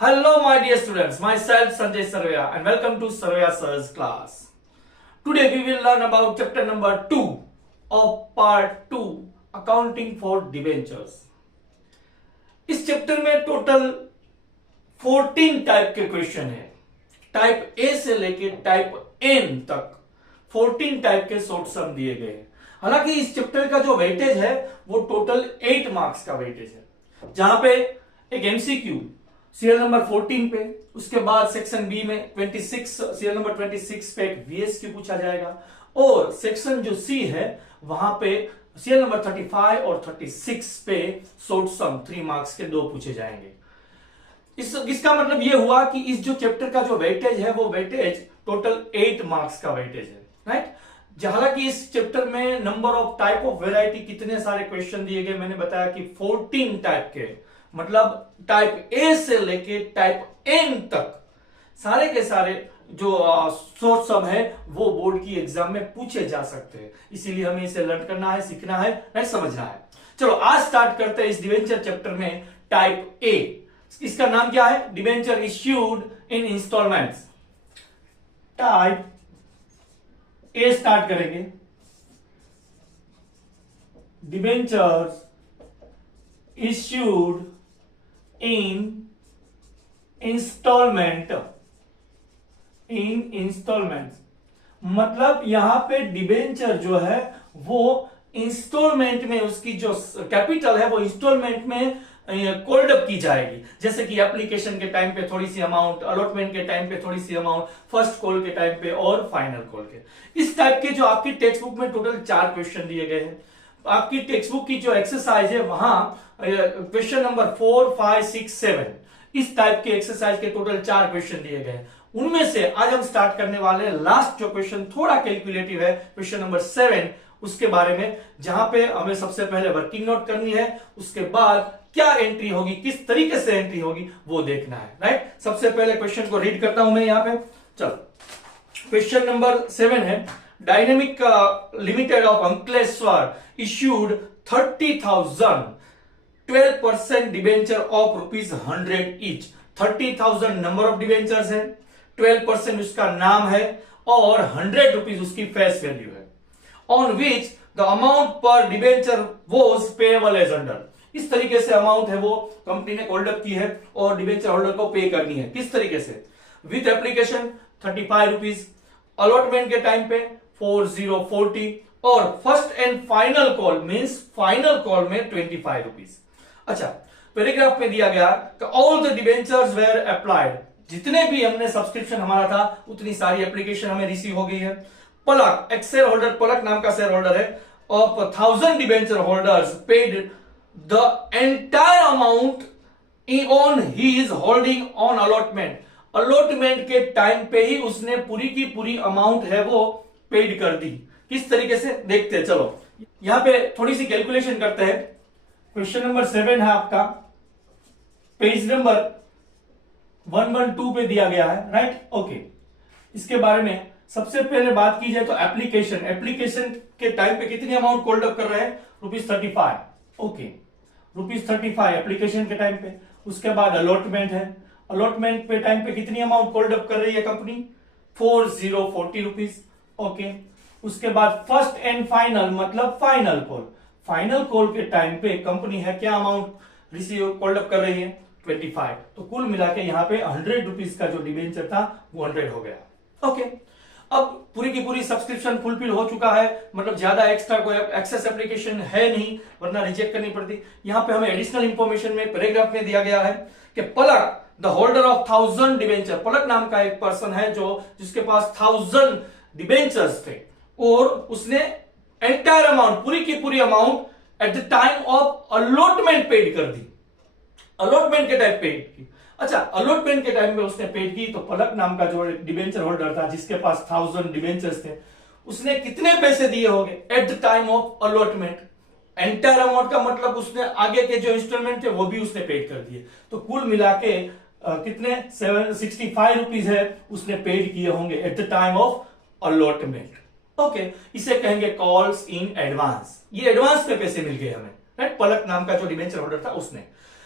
Hello my dear students, myself Sanjay Sarvaiya and welcome to Sarvaiya Sir's class. Today we will learn about chapter number 2 of part 2 accounting for debentures. इस chapter में total 14 type के question है। Type A से लेके type N तक 14 type के short सम दिए गए हैं। हालांकि इस चैप्टर का जो वेटेज है वो टोटल 8 मार्क्स का वेटेज है, जहां पे एक एमसीक्यू सीरियल नंबर 14 पे, उसके बाद सेक्शन बी में 26 सीरियल नंबर 26 पे एक वीएसक्यू पूछा जाएगा और सेक्शन जो सी है वहां पे सीरियल नंबर 35 और 36 पे शॉर्ट सम 3 मार्क्स के 2 पूछे जाएंगे। इसका मतलब ये हुआ कि इस जो चैप्टर का जो वेटेज है वो वेटेज टोटल 8 मार्क्स का वेटेज है, राइट। हालांकि इस चैप्टर में number of type of variety कितने सारे क्वेश्चन दिए गए, मैंने बताया कि 14 टाइप के, मतलब टाइप ए से लेके टाइप एन तक सारे के सारे जो शॉर्ट सम है वो बोर्ड की एग्जाम में पूछे जा सकते हैं। इसीलिए हमें इसे लर्न करना है, सीखना है, नहीं समझना है। चलो आज स्टार्ट करते हैं इस डिवेंचर चैप्टर में टाइप ए। इसका नाम क्या है? Debenture issued in installments. Type A start करेंगे। डिवेंचर्स इश्यूड इन इंस्टॉलमेंट, मतलब यहां पे डिबेंचर जो है वो इंस्टॉलमेंट में, उसकी जो कैपिटल है वो इंस्टॉलमेंट में कोल्ड अप की जाएगी। जैसे कि एप्लीकेशन के टाइम पे थोड़ी सी अमाउंट, अलॉटमेंट के टाइम पे थोड़ी सी अमाउंट, फर्स्ट कॉल के टाइम पे और फाइनल कॉल के। इस टाइप के जो आपकी टेक्स्ट बुक में टोटल 4 क्वेश्चन दिए गए हैं। आपकी टेक्स्ट बुक की जो एक्सरसाइज है वहां क्वेश्चन नंबर 4, 5, 6, 7 इस टाइप के एक्सरसाइज के टोटल 4 क्वेश्चन दिए गए। उनमें से आज हम स्टार्ट करने वाले लास्ट जो क्वेश्चन थोड़ा कैलकुलेटिव है, क्वेश्चन नंबर 7, उसके बारे में, जहां पे हमें सबसे पहले वर्किंग नोट करनी है, उसके बाद क्या एंट्री होगी, किस तरीके से एंट्री होगी वो देखना है, राइट। सबसे पहले क्वेश्चन को रीड करता हूं मैं यहां पे। चलो क्वेश्चन नंबर 7 है, Dynamic Limited of Ankleshwar issued 30,000 12% debenture of ₹100 each. 30,000 number of debentures है, 12% उसका नाम है और ₹100 उसकी फेस वैल्यू है। On which the amount per debenture was payable as under. इस तरीके से अमाउंट है वो कंपनी ने होल्ड अप की है और डिबेंचर होल्डर को पे करनी है। किस तरीके से? विथ एप्लीकेशन ₹35, अलॉटमेंट के टाइम पे 4040 और first and final call means final call में ₹25। अच्छा, पैराग्राफ में दिया गया कि all the debentures were applied. जितने भी हमने सब्सक्रिप्शन हमारा था उतनी सारी एप्लीकेशन हमें रिसीव हो गई है। पलक, एक शेयर होल्डर, पलक नाम का शेयर होल्डर है, of 1000 debenture holders paid the entire amount on his holding on allotment. Allotment के टाइम पे ही उसने पूरी की पूरी अमाउंट है वो पेड कर दी। किस तरीके से देखते हैं, चलो यहां पे थोड़ी सी कैलकुलेशन करते हैं। क्वेश्चन नंबर 7 है आपका, पेज नंबर 112 पे दिया गया है, राइट। ओके, इसके बारे में सबसे पहले बात की जाए तो एप्लीकेशन के टाइम पे कितनी अमाउंट कोल्ड अप कर रहे हैं? ₹35। ओके, ₹35 एप्लीकेशन के टाइम पे। उसके बाद अलॉटमेंट है, अलॉटमेंट पे टाइम पे कितनी अमाउंट कोल्ड अप कर रही है कंपनी? ₹4040। ओके, उसके बाद फर्स्ट एंड फाइनल मतलब फाइनल कॉल। फाइनल कॉल के टाइम पे कंपनी है क्या अमाउंट रिसीव कोल्ड अप कर रही है? 25। तो कुल मिला के यहाँ पे ₹100 का जो डिबेंचर था वो 100 हो गया। ओके, अब पूरी की पूरी सब्सक्रिप्शन फुलफिल हो चुका है, मतलब ज्यादा एक्स्ट्रा कोई एक्सेस एप्लीकेशन है नहीं, वरना रिजेक्ट करनी पड़ती। यहां पे हमें एडिशनल इंफॉर्मेशन में पैराग्राफ में दिया गया है कि पलक द होल्डर ऑफ 1000 डिबेंचर, पलक नाम का एक पर्सन है जिसके पास 1000 डिबेंचर्स थे और उसने एंटायर अमाउंट, पूरी की पूरी amount at the time of allotment paid कर दी। अलॉटमेंट के टाइम पेड की। अच्छा, अलॉटमेंट के टाइम में उसने पेड की तो पलक नाम का जो डिबेंचर होल्डर था जिसके पास 1000 डिबेंचर्स थे, उसने कितने पैसे दिए होंगे at the time of allotment? Entire amount का मतलब उसने आगे के जो इंस्टॉलमेंट थे वो भी उसने पेड कर दिए। तो कुल मिला के कितने ₹65 है उसने पेड किए होंगे at the time of allotment. Okay, इसे कहेंगे कॉल्स इन एडवांस। ये एडवांस पे पैसे मिल गए हमें, राइट। पलक नाम का जो डिबेंचर होल्डर था उसने।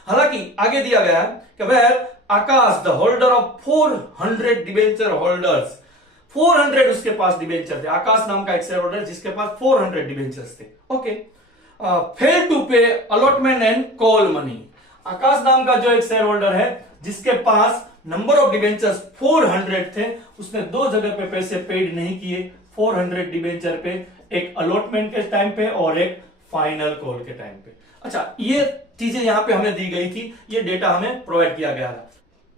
हालांकि आगे दिया गया कि where Akash, the holder of 400 debenture holders, 400 उसके पास डिबेंचर थे। आकाश नाम का एक शेयर होल्डर जिसके पास 400 डिबेंचर्स थे। ओके, फेल टू पे अलॉटमेंट एंड कॉल मनी। आकाश नाम का जो एक शेयर होल्डर है जिसके पास नंबर ऑफ डिबेंचर्स 400 थे, उसने दो जगह पे पैसे पेड नहीं किए, 400 डिबेंचर पे, एक अलॉटमेंट के टाइम पे और एक फाइनल कॉल के टाइम पे। अच्छा, ये चीजें यहां पे हमें दी गई थी, ये डेटा हमें प्रोवाइड किया गया था।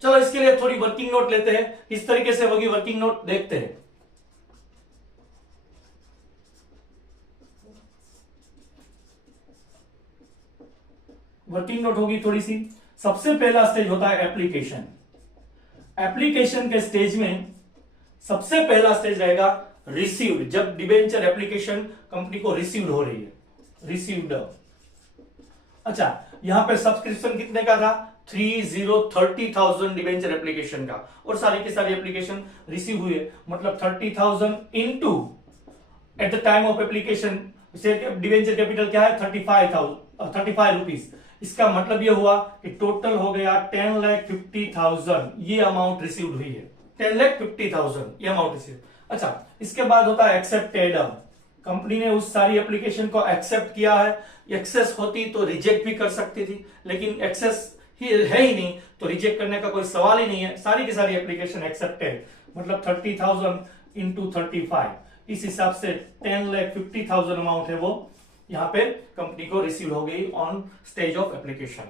चलो इसके लिए थोड़ी वर्किंग नोट लेते हैं, इस तरीके से होगी वर्किंग नोट, देखते हैं। वर्किंग नोट होगी थोड़ी सी। सबसे पहला स्टेज होता है एप्लीकेशन। एप्लीकेशन के स्टेज में सबसे पहला स्टेज रहेगा रिसीव्ड, जब डिबेंचर एप्लीकेशन कंपनी को रिसीव्ड हो रही है, रिसीव्ड। अच्छा, यहां पे सब्सक्रिप्शन कितने का था? 30,000 डिबेंचर एप्लीकेशन का, और सारी की सारी एप्लीकेशन रिसीव हुए, मतलब 30,000 into at the time of application debenture capital क्या है? 35 रुपीज। इसका मतलब यह हुआ कि टोटल हो गया 10,50,000, ये अमाउंट रिसीव्ड हुई है, 10,50,000 ये अमाउंट रिसीव। अच्छा, इसके बाद होता है एक्सेप्टेड। कंपनी ने उस सारी एप्लीकेशन को एक्सेप्ट किया है। एक्सेस होती तो रिजेक्ट भी कर सकती थी, लेकिन एक्सेस ही है ही नहीं, तो रिजेक्ट करने का कोई सवाल ही नहीं है। सारी की सारी एप्लीकेशन एक्सेप्टेड, मतलब 30,000 इंटू 35, इस हिसाब से 10,50,000 अमाउंट है वो यहां पे कंपनी को रिसीव हो गई ऑन स्टेज ऑफ एप्लीकेशन।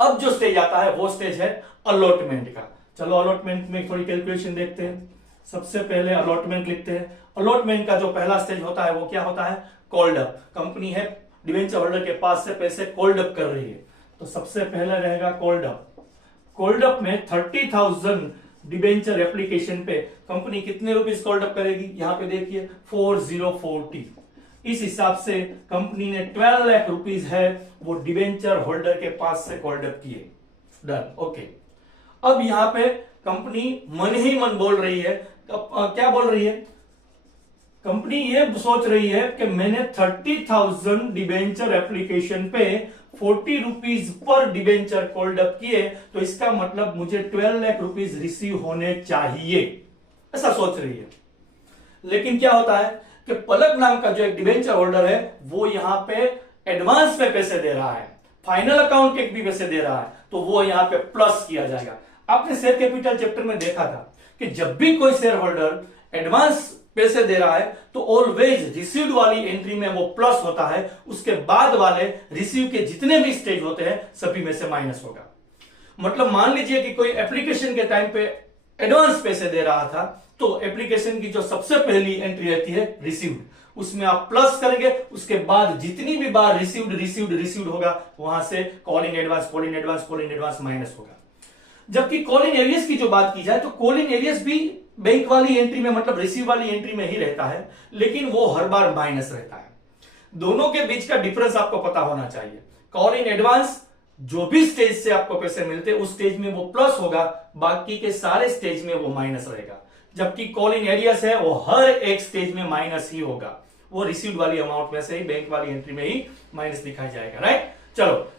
अब जो स्टेज आता है वो स्टेज है अलॉटमेंट का। चलो अलॉटमेंट में थोड़ी कैलकुलेशन देखते हैं। सबसे पहले अलॉटमेंट लिखते हैं। अलॉटमेंट का जो पहला स्टेज होता है वो क्या होता है? Called up. कंपनी है डिबेंचर होल्डर के पास से पैसे कॉल्ड अप कर रही है, तो सबसे पहले रहेगा कॉल्ड अप। कॉल्ड अप में 30,000 डिबेंचर एप्लीकेशन पे कंपनी कितने रुपीस कॉल्ड अप करेगी? यहां पे देखिए 4040। इस हिसाब से कंपनी ने 12 लाख रुपीस है वो डिबेंचर होल्डर के पास से कॉल्ड अप किए। Done, okay. अब यहां पे कंपनी मन ही मन बोल रही है, क्या बोल रही है? कंपनी ये सोच रही है कि मैंने 30,000 डिबेंचर एप्लीकेशन पे 40 rupees per debenture called up किए, तो इसका मतलब मुझे 12 लाख रुपीज रिसीव होने चाहिए, ऐसा सोच रही है। लेकिन क्या होता है कि पलक नाम का जो एक डिबेंचर होल्डर है वो यहां पे एडवांस में पैसे दे रहा है, फाइनल अकाउंट के भी पैसे दे रहा है, तो वो यहां पे प्लस किया जाएगा। आपने शेयर कैपिटल चैप्टर में देखा था कि जब भी कोई शेयर होल्डर एडवांस पैसे दे रहा है तो ऑलवेज रिसीव्ड वाली एंट्री में वो प्लस होता है, उसके बाद वाले रिसीव के जितने भी स्टेज होते हैं सभी में से माइनस होगा। मतलब मान लीजिए कि कोई एप्लीकेशन के टाइम पे एडवांस पैसे दे रहा था, तो एप्लीकेशन की जो सबसे पहली एंट्री रहती है रिसीव्ड, उसमें आप प्लस करेंगे, उसके बाद जितनी भी बार रिसीव्ड होगा वहां से कॉल इन एडवांस माइनस होगा। जबकि कॉल इन एरियस की जो बात की जाए तो कॉल इन एरियस भी बैंक वाली एंट्री में, मतलब रिसीव वाली एंट्री में ही रहता है, लेकिन वो हर बार माइनस रहता है। दोनों के बीच का डिफरेंस आपको पता होना चाहिए। कॉल इन एडवांस जो भी स्टेज से आपको पैसे मिलते हैं उस स्टेज में वो प्लस होगा, बाकी के सारे स्टेज में वो माइनस रहेगा। जबकि कॉल इन एरियस है वो हर एक स्टेज में माइनस ही होगा, वो रिसीव्ड वाली अमाउंट में से ही बैंक वाली एंट्री में ही माइनस दिखाई जाएगा। राइट, चलो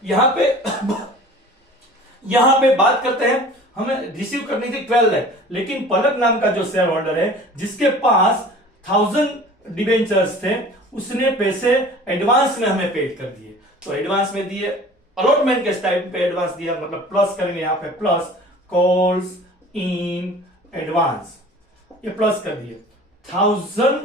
यहां पे बात करते हैं, हमें रिसीव करनी थी 12 लाख, लेकिन पलक नाम का जो शेयर होल्डर है जिसके पास 1000 डिबेंचर्स थे, उसने पैसे एडवांस में हमें पेड कर दिए। तो एडवांस में दिए, अलॉटमेंट के टाइम पे एडवांस दिया, मतलब प्लस करेंगे यहां पे, प्लस कॉल्स इन एडवांस, ये प्लस कर दिए 1000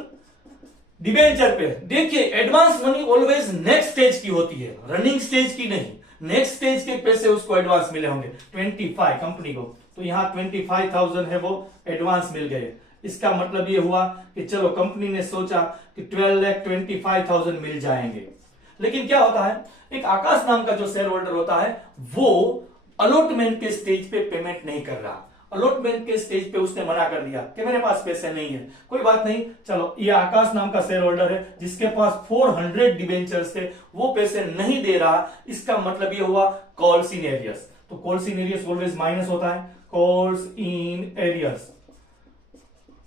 डिबेंचर पे। देखिए advance money always next stage की होती है, रनिंग स्टेज की नहीं। नेक्स्ट स्टेज के पैसे उसको एडवांस मिले होंगे 25 कंपनी को, तो यहां 25,000 है वो एडवांस मिल गए। इसका मतलब ये हुआ कि चलो कंपनी ने सोचा कि 12,25,000 मिल जाएंगे। लेकिन क्या होता है, एक आकाश नाम का जो शेयर होल्डर होता है वो अलॉटमेंट के स्टेज पे पेमेंट नहीं कर रहा। अलॉटमेंट के स्टेज पे उसने मना कर दिया कि मेरे पास पैसे नहीं है। कोई बात नहीं, चलो ये आकाश नाम का शेयर होल्डर है जिसके पास 400 डिबेंचर्स थे, वो पैसे नहीं दे रहा। इसका मतलब ये हुआ कॉल्स इन एरियस, तो calls in areas always minus होता है, कॉल्स इन एरियस।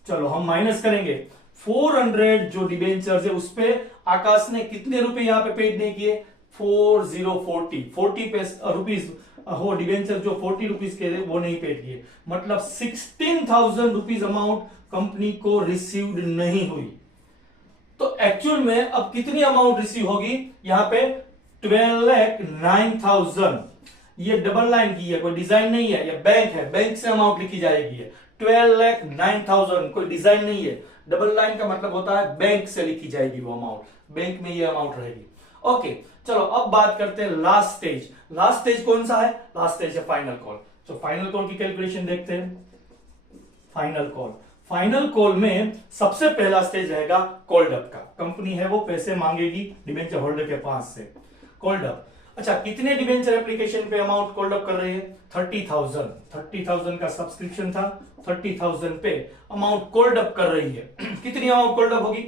चलो हम माइनस करेंगे 400 जो डिबेंचर्स है उस पे आकाश ने कितने रुपए यहां पे पेड नहीं किए? 40 रुपीज हो डिबेंचर जो 40 रुपीज के वो नहीं पेड किए, मतलब 16,000 रुपीज अमाउंट कंपनी को रिसीव्ड नहीं हुई। तो एक्चुअल में अब कितनी अमाउंट रिसीव होगी, यहां पे 12,09,000। ये डबल लाइन की है, कोई डिजाइन नहीं है, ये बैंक है, बैंक से अमाउंट लिखी जाएगी। 12,09,000 कोई डिजाइन नहीं है, डबल लाइन का मतलब होता है बैंक से लिखी जाएगी वो अमाउंट, बैंक में ये अमाउंट रहेगी। ओके, चलो अब बात करते हैं लास्ट स्टेज। लास्ट स्टेज कौन सा है, लास्ट स्टेज है फाइनल कॉल। तो फाइनल कॉल की कैलकुलेशन देखते हैं। फाइनल कॉल, फाइनल कॉल में सबसे पहला स्टेज रहेगा कॉल्ड अप का। कंपनी है वो पैसे मांगेगी डिबेंचर होल्डर के पास से, कॉल्ड अप। अच्छा, कितने डिबेंचर एप्लीकेशन पे अमाउंट कॉल्ड अप कर रही है, 30,000 का सब्सक्रिप्शन था, 30,000 पे अमाउंट कॉल्ड अप कर रही है। कितनी अमाउंट कॉल्ड अप होगी,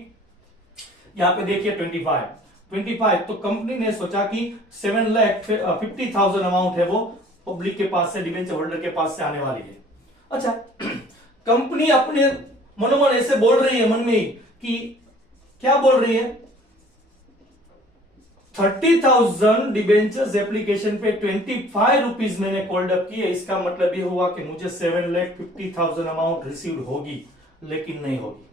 यहां पे देखिए 25। तो कंपनी ने सोचा कि 7,50,000 अमाउंट है वो पब्लिक के पास से, डिबेंचर होल्डर के पास से आने वाली है। अच्छा, कंपनी अपने मनोमन ऐसे बोल रही है मन में ही कि क्या बोल रही है, 30,000 डिबेंचर्स एप्लीकेशन पे 25 रुपीज मैंने कॉल्ड अप किए, इसका मतलब ये हुआ कि मुझे 7,50,000 अमाउंट रिसीव होगी, लेकिन नहीं होगी।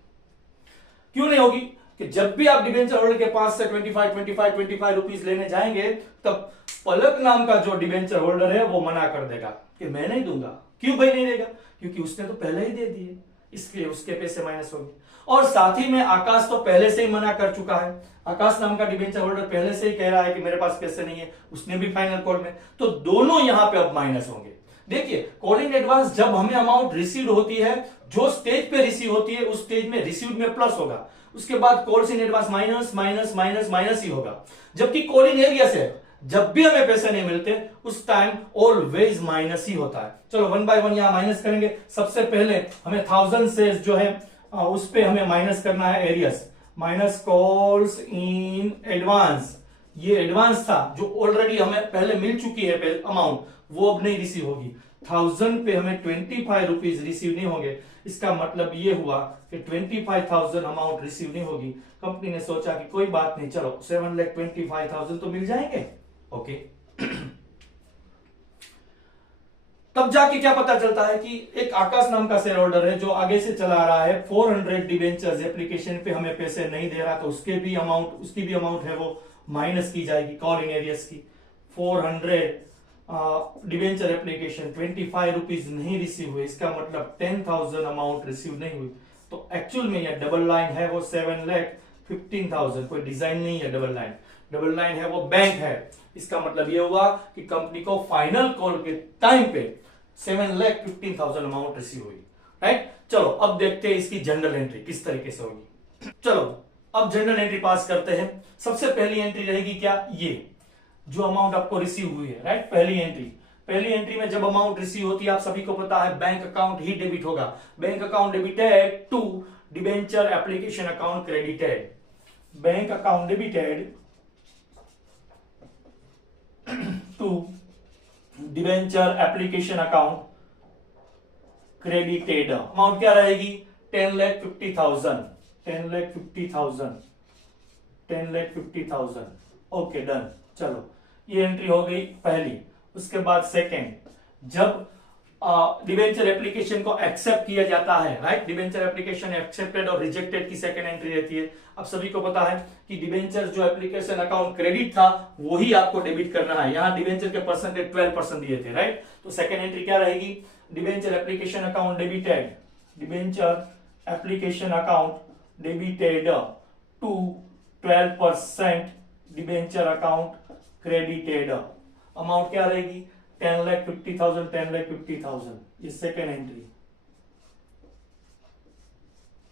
क्यों नहीं होगी, कि जब भी आप डिबेंचर होल्डर के पास से 25 रुपीज लेने जाएंगे, तब पलक नाम का जो डिबेंचर होल्डर है वो मना कर देगा कि मैं नहीं दूंगा। क्यों भाई नहीं देगा, क्योंकि उसने तो पहले ही दे दिए, इसलिए उसके पैसे माइनस होंगे। और साथ ही में आकाश तो पहले से ही मना कर चुका है, आकाश नाम का डिबेंचर होल्डर पहले से ही कह रहा है कि मेरे पास पैसे नहीं है, उसने भी फाइनल कॉल में, तो दोनों यहां पे अब माइनस होंगे। देखिए, कॉल इन एडवांस जब हमें अमाउंट रिसीव होती है, जो स्टेज पे रिसीव होती है उस स्टेज में रिसीव में प्लस होगा, उसके बाद calls in advance minus minus minus minus ही होगा। जबकि कॉल इन एरिया से जब भी हमें पैसे नहीं मिलते उस टाइम ऑलवेज माइनस ही होता है। चलो वन बाय वन यहां माइनस करेंगे। सबसे पहले हमें 1000 से जो है उस पे हमें माइनस करना है arrears, minus calls in advance. ये एडवांस था जो ऑलरेडी हमें पहले मिल चुकी है अमाउंट, वो अब नहीं रिसीव होगी। 1000 पे हमें 25 रुपीज रिसीव नहीं होंगे, इसका मतलब ये हुआ कि 25,000 अमाउंट रिसीव नहीं होगी। कंपनी ने सोचा कि कोई बात नहीं, चलो 7,25,000 तो मिल जाएंगे। ओके, तब जाके क्या पता चलता है कि एक आकाश नाम का शेयर होल्डर है जो आगे से चला रहा है 400 डिबेंचर्स एप्लीकेशन पे हमें पैसे नहीं दे रहा, तो उसकी भी अमाउंट है वो माइनस की जाएगी कॉल इन एरियस की। 400 डिबेंचर एप्लीकेशन 25 रुपीज नहीं रिसीव हुए, इसका मतलब 10,000 अमाउंट रिसीव नहीं हुई। तो एक्चुअल में यह डबल लाइन है वो 7,15,000, कोई डिजाइन नहीं है डबल लाइन है वो बैंक है। इसका मतलब यह हुआ कि कंपनी को फाइनल कॉल के टाइम पे 7,15,000 अमाउंट रिसीव हुई, राइट। चलो अब देखते हैं इसकी जनरल एंट्री किस तरीके से होगी। चलो अब जनरल एंट्री पास करते हैं। सबसे पहली एंट्री रहेगी क्या, ये जो अमाउंट आपको रिसीव हुई है, राइट। पहली एंट्री में जब अमाउंट रिसीव होती है, आप सभी को पता है बैंक अकाउंट ही डेबिट होगा। Bank account debited to debenture application account credited, bank account debited to debenture application account credited. Amount क्या रहेगी, 10,50,000। Okay done. चलो ये एंट्री हो गई पहली। उसके बाद सेकेंड, जब डिबेंचर एप्लीकेशन को एक्सेप्ट किया जाता है, राइट। डिबेंचर एप्लीकेशन एक्सेप्टेड और रिजेक्टेड की सेकेंड एंट्री रहती है। अब सभी को पता है कि डिबेंचर जो एप्लीकेशन अकाउंट क्रेडिट था वही आपको डेबिट करना है। यहां डिबेंचर के परसेंटेज 12% दिए थे, राइट। तो सेकेंड एंट्री क्या रहेगी, debenture application account debited, debenture application account debited to 12% debenture account credited. Amount क्या रहेगी, 10,50,000। ये सेकेंड एंट्री।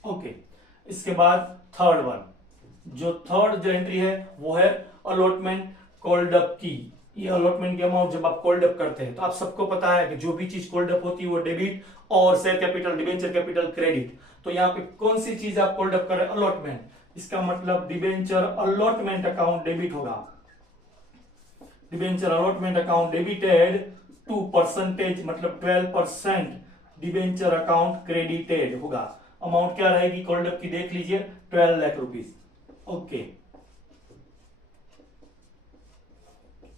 ओके, इसके बाद थर्ड वन, जो एंट्री है वो है अलॉटमेंट कॉल्ड अप की। ये अलॉटमेंट की अमाउंट जब आप कॉल्ड अप करते हैं तो आप सबको पता है कि जो भी चीज कॉल्ड अप होती है वो डेबिट और share capital, debenture capital, credit. तो यहाँ पे कौन सी चीज आप कॉल्ड अप कर रहे हैं, अलॉटमेंट। इसका मतलब डिबेंचर अलॉटमेंट अकाउंट डेबिट होगा, debenture allotment account debited to percentage मतलब 12% डिबेंचर अकाउंट क्रेडिटेड होगा। अमाउंट क्या रहेगी कॉल्ड अप की, देख लीजिए 12 lakh rupees. Okay,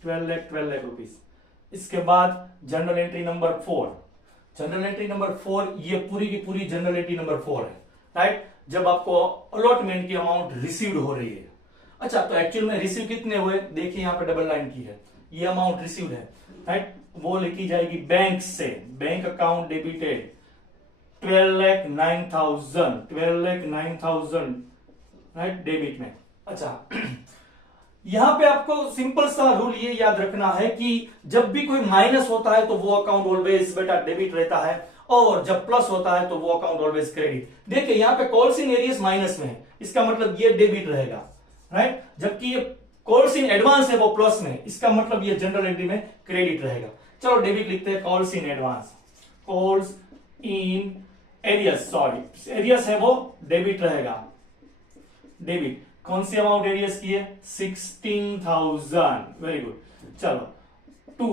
12 lakh rupees. इसके बाद journal entry number 4, journal entry number 4 ये पूरी की पूरी जनरल एंट्री नंबर 4 है, राइट, जब आपको अलॉटमेंट की अमाउंट रिसीव्ड हो रही है। अच्छा, तो एक्चुअल में रिसीव कितने हुए, देखिए यहाँ पे डबल लाइन की है, ये अमाउंट रिसीव्ड है, राइट, वो लिखी जाएगी बैंक से, bank account debited 12,09,000 right, debit में। अच्छा यहां पे आपको सिंपल सा रूल ये याद रखना है कि जब भी कोई माइनस होता है तो वो अकाउंट ऑलवेज बेटा डेबिट रहता है, और जब प्लस होता है तो वो अकाउंट ऑलवेज क्रेडिट। देखिए यहां पे कॉल्स इन एरियस माइनस में है, इसका मतलब ये डेबिट रहेगा, राइट, जबकि ये कॉल्स इन एडवांस है वो प्लस में, इसका मतलब ये जनरल एंट्री में क्रेडिट रहेगा। चलो डेबिट लिखते हैं, calls in advance, calls in arrears, sorry arrears है वो डेबिट रहेगा, डेबिट। कौन सी अमाउंट एरियस की है, 16,000, वेरी गुड। चलो 2,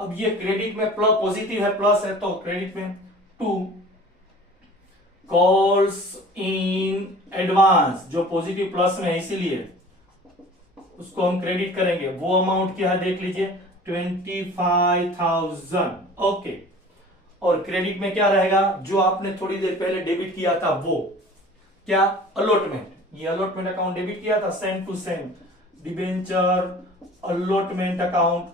अब ये क्रेडिट में प्लस पॉजिटिव है, प्लस है तो क्रेडिट में 2 कॉल्स इन एडवांस, जो पॉजिटिव प्लस में है इसीलिए उसको हम क्रेडिट करेंगे। वो अमाउंट क्या है देख लीजिए, 25,000, ओके। और क्रेडिट में क्या रहेगा, जो आपने थोड़ी देर पहले डेबिट किया था वो क्या, अलॉटमेंट, ये अलॉटमेंट अकाउंट डेबिट किया था, same to same debenture allotment account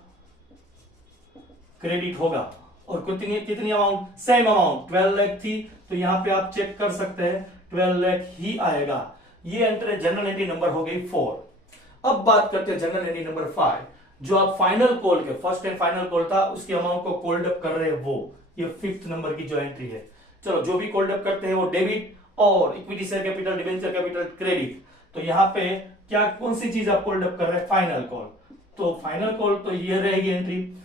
credit होगा। और कितनी कितनी अमाउंट, सेम अमाउंट 12 लाख थी, तो यहां पे आप चेक कर सकते हैं 12 लाख ही आएगा। ये एंट्री जनरल एंट्री नंबर हो गई 4। अब बात करते हैं जनरल एंट्री नंबर 5, जो आप फाइनल कॉल के, फर्स्ट एंड फाइनल कॉल था उसकी अमाउंट को कोल्ड अप कर रहे हैं, वो ये 5th नंबर की जो एंट्री है। चलो जो भी कोल्ड अप करते हैं वो डेबिट और equity share capital, debenture capital, credit. तो यहाँ पे क्या, कौन सी चीज आप कोल्ड अप कर रहे हैं, फाइनल कॉल। तो फाइनल कॉल तो ये रहेगी entry,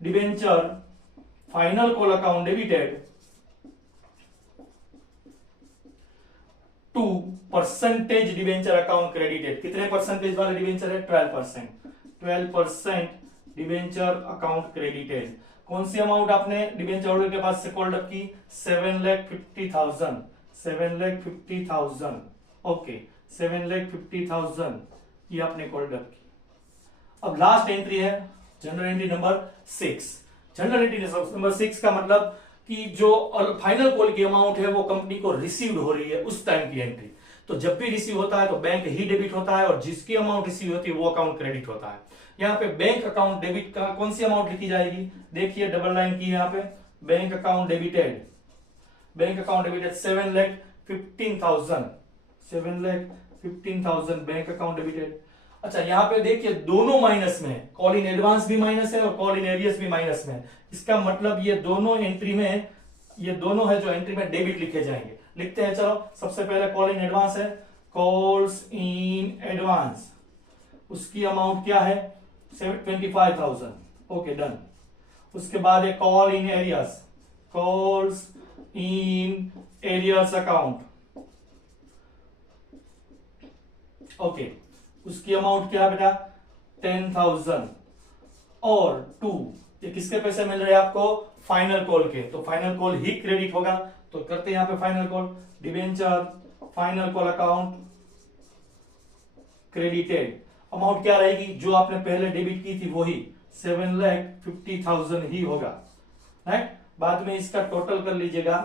debenture final call account debited to percentage debenture account credited. कितने परसेंटेज वाले डिबेंचर है, 12%, 12% डिबेंचर अकाउंट क्रेडिटेड। कौन सी अमाउंट आपने डिबेंचर होल्डर के पास से कोल्ड अप की, 7,50,000, 7,50,000, ओके, 7,50,000 ये आपने कोल्ड अप की। अब लास्ट एंट्री है general entry number 6। General entry number 6 का मतलब कि जो फाइनल कॉल की अमाउंट है वो कंपनी को रिसीव्ड हो रही है उस टाइम की एंट्री। तो जब भी रिसीव होता है तो बैंक ही डेबिट होता है, और जिसकी अमाउंट रिसीव होती है वो अकाउंट क्रेडिट होता है। यहाँ पे बैंक अकाउंट डेबिट का कौन सी अमाउंट लिखी जाएगी, देखिए डबल लाइन की यहाँ पे, bank account debited, bank account debited 7,15,000, 7,15,000 bank account debited. अच्छा यहाँ पे देखिए दोनों माइनस में है, कॉल इन एडवांस भी माइनस है और कॉल इन एरियस भी माइनस में है। इसका मतलब ये दोनों एंट्री में, ये दोनों है जो एंट्री में डेबिट लिखे जाएंगे। लिखते हैं, चलो सबसे पहले कॉल इन एडवांस है, कॉल्स इन एडवांस, उसकी अमाउंट क्या है, 25,000, ओके डन। उसके बाद है call in areas, calls in areas account, okay, उसकी अमाउंट क्या है बेटा, 10,000। और 2, ये किसके पैसे मिल रहे हैं आपको, फाइनल कॉल के, तो फाइनल कॉल ही क्रेडिट होगा। तो करते हैं यहां पे final call, debenture final call account credited. Amount क्या रहेगी, जो आपने पहले डेबिट की थी वही 7,50,000 ही होगा, राइट। बाद में इसका टोटल कर लीजिएगा,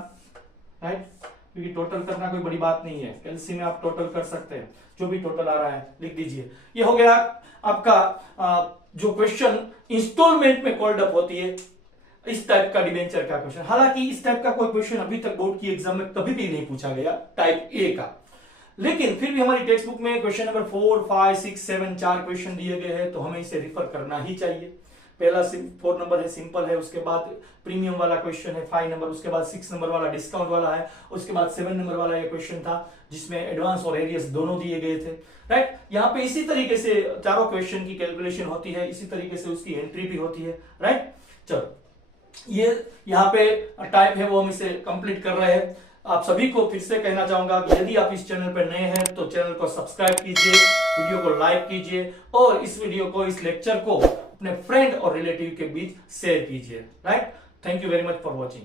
राइट, क्योंकि टोटल करना कोई बड़ी बात नहीं है, एलसी में आप टोटल कर सकते हैं, जो भी टोटल आ रहा है लिख दीजिए। ये हो गया आपका जो क्वेश्चन इंस्टॉलमेंट में कॉल्ड अप होती है, इस टाइप का डिबेंचर का क्वेश्चन। हालांकि इस टाइप का कोई क्वेश्चन अभी तक बोर्ड की एग्जाम में कभी भी नहीं पूछा गया टाइप ए का, लेकिन फिर भी हमारी टेक्स्ट बुक में क्वेश्चन नंबर 4, 5, 6, 7 4 क्वेश्चन दिए गए हैं, तो हमें इसे रिफर करना ही चाहिए। पहला 4 नंबर है, सिंपल है, उसके बाद प्रीमियम वाला क्वेश्चन है 5 नंबर, उसके बाद 6 नंबर वाला डिस्काउंट वाला है, उसके बाद 7 नंबर वाला ये क्वेश्चन था जिसमें एडवांस और एरियस दोनों दिए गए थे, राइट। यहाँ पे इसी तरीके से चारों क्वेश्चन की कैलकुलेशन होती है, इसी तरीके से उसकी एंट्री भी होती है, राइट। चलो ये यहाँ पे टाइप है वो हम इसे कंप्लीट कर रहे हैं। आप सभी को फिर से कहना चाहूंगा कि यदि आप इस चैनल पर नए हैं तो चैनल को सब्सक्राइब कीजिए, वीडियो को लाइक कीजिए, और इस वीडियो को, इस लेक्चर को अपने फ्रेंड और रिलेटिव के बीच शेयर कीजिए, right. Thank you very much for watching.